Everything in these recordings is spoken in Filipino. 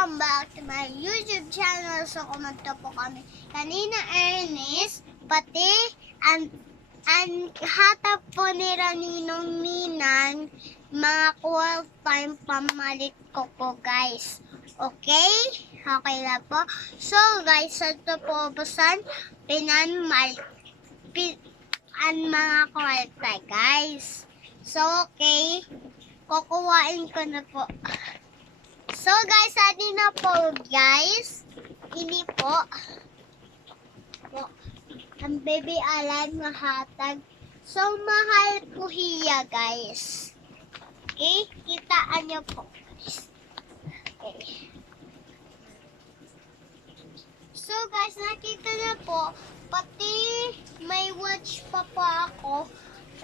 welcome back to my YouTube channel. So, kumanta po kami kanina, Ernest, pati, and hatap po ni Raninong Ninang, mga call time pamalit ko po, guys. Okay? Okay na po. So, guys, ito po busan, mga call time, guys. So, okay. Kukuhain ko na po. So guys, adi na po guys. Ini po. Ang baby alive na hatag. So mahal po hiya guys. Okay? Kitaan nyo po guys. Okay. So guys, nakita na po. Pati may watch pa po ako.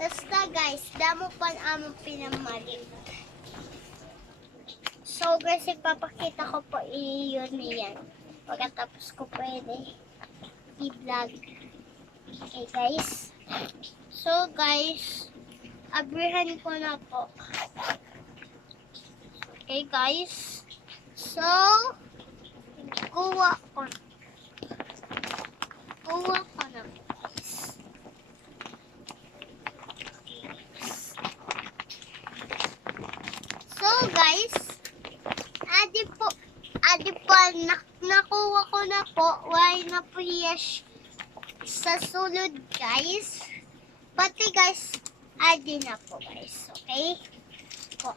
Basta guys, damo pa ang pinamalit. So guys, ipapakita ko po iyon niyan. Pagkatapos ko pwede i-vlog. Okay guys. So guys, abrihan ko na po. Okay guys. So, kuha ko na po guys. So guys, adi po, nakuha ko na po. Why na po yes sa sulod, guys. Pati, guys, adi na po, guys. Okay? Po.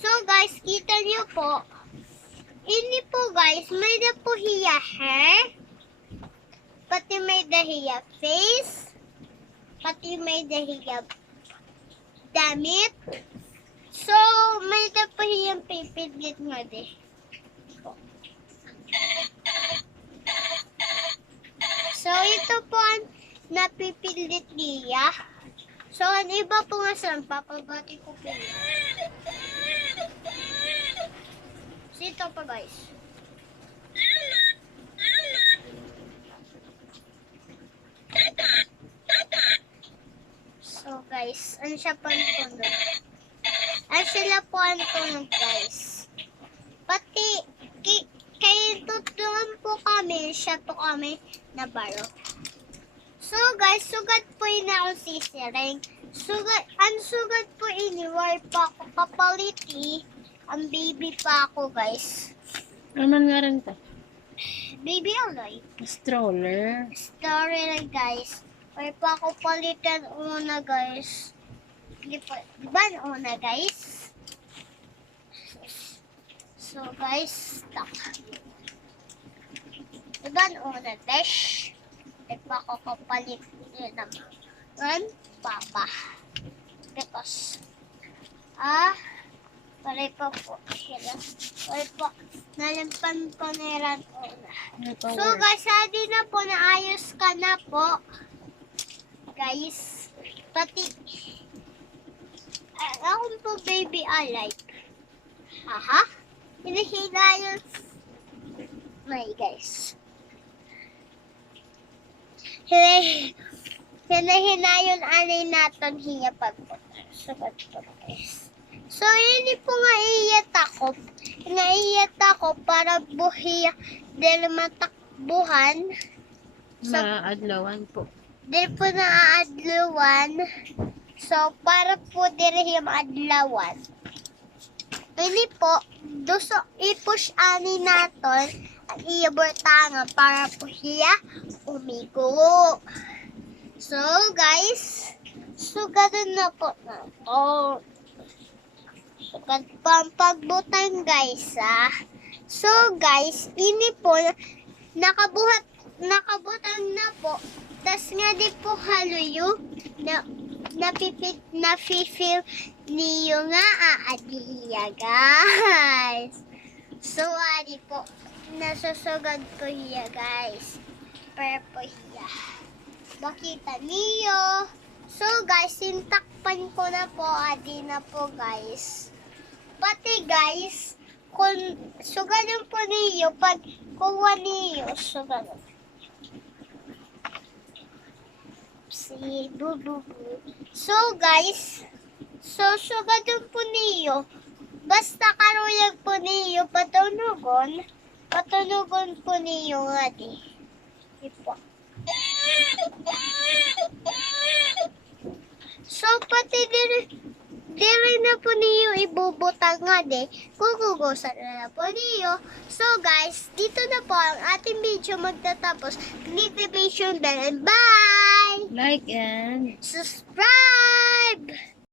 So, guys, kita niyo po. Ini po, guys, may na po hiya hair. Pati may dahiya face. Pati may dahiya damit. So, may napahiyang pipigit nga din. So, ito po ang napipigit niya. So, ang iba po nga saan, papabati ko po yun. So, ito pa guys. So, guys, ano siya pa nito? Ay, sila po ang tunog, guys. Pati, kay tutunan po kami, siya po kami na baro. So, guys, sugat po yun ako sisiring. Ang sugat po iniwar pa ako kapaliti. Ang baby pa ako, guys. Ano nga rin ta? Baby alay. Stroller. Story lang, guys. Wala pa ako palitan una, guys. Diba una guys? So guys, stop. Diba una dash? Diba ako kapalit yun naman. Papa. Because, pare pa po sila. Pare po, nalimpan po niran una. So guys, adi na po, naayos ka na po. Guys, pati, akong po baby alive. Haha. Hinahinayon. May guys. Hinahinayon anay natin hiya pagpunta. Sabat po guys. So, yun po nga iyat ako. Iyat ako para buhiya dahil matakbuhan. Maadlawan po. Dahil po naaadluwan. So, para po diri yung adlawan. Ini po, doso i-push ani naton ang iyabortanga para po siya umigo. So, guys, sugadan na po na. Oh, sugad pa ang pagbutan, guys, So, guys, ini po, nakabutan na po. Tas nga di po haluyo na-feel niyo nga aadiya, guys. So, adi po, nasusugad ko hiya, guys. Pero po hiya. Bakita niyo. So, guys, sintakpan ko na po, adi na po, guys. Pati, guys, kung sugadan po niyo, pag kuha niyo, sugadan. Si Bubu. So guys, sugadon po niyo Basta karuyag po niyo patunugon po niyo nga di. Ipo. So, pati diri na po niyo ibubutang nga di. Kukugusan na po niyo. So, guys, dito na po ang ating video magtatapos. Click the notification bell and bye! Like and Subscribe!